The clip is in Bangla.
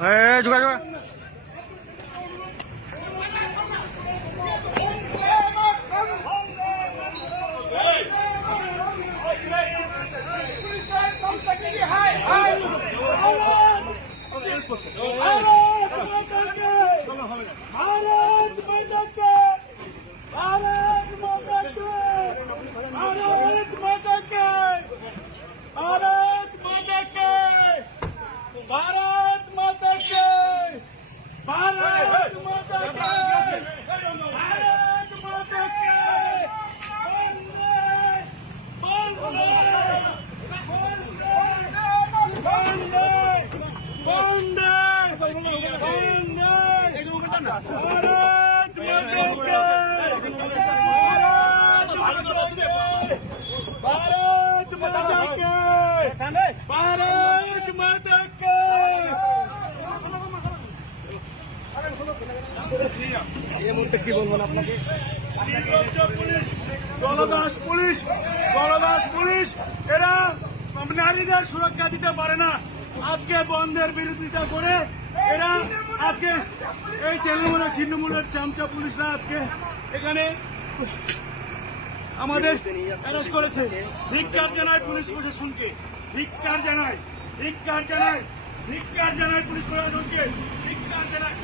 哎，出来出来！কি বলবেন আপনাকে দলদাস পুলিশ দলদাস পুলিশ এরা নারীদের সুরক্ষা দিতে পারে না। আজকে বন্ধের বিরোধিতা করে এরা আজকে এই তৃণমূলের ছিন্নমূলের চামচা পুলিশরা আজকে এখানে আমাদের অ্যারেস্ট করেছে। ধিক্কার জানায় পুলিশ প্রশাসনকে। ধিক্কার জানায়। ধিক্কার জানায়। ধিক্কার জানায় পুলিশ প্রশাসনকে। ধিক্কার জানায়।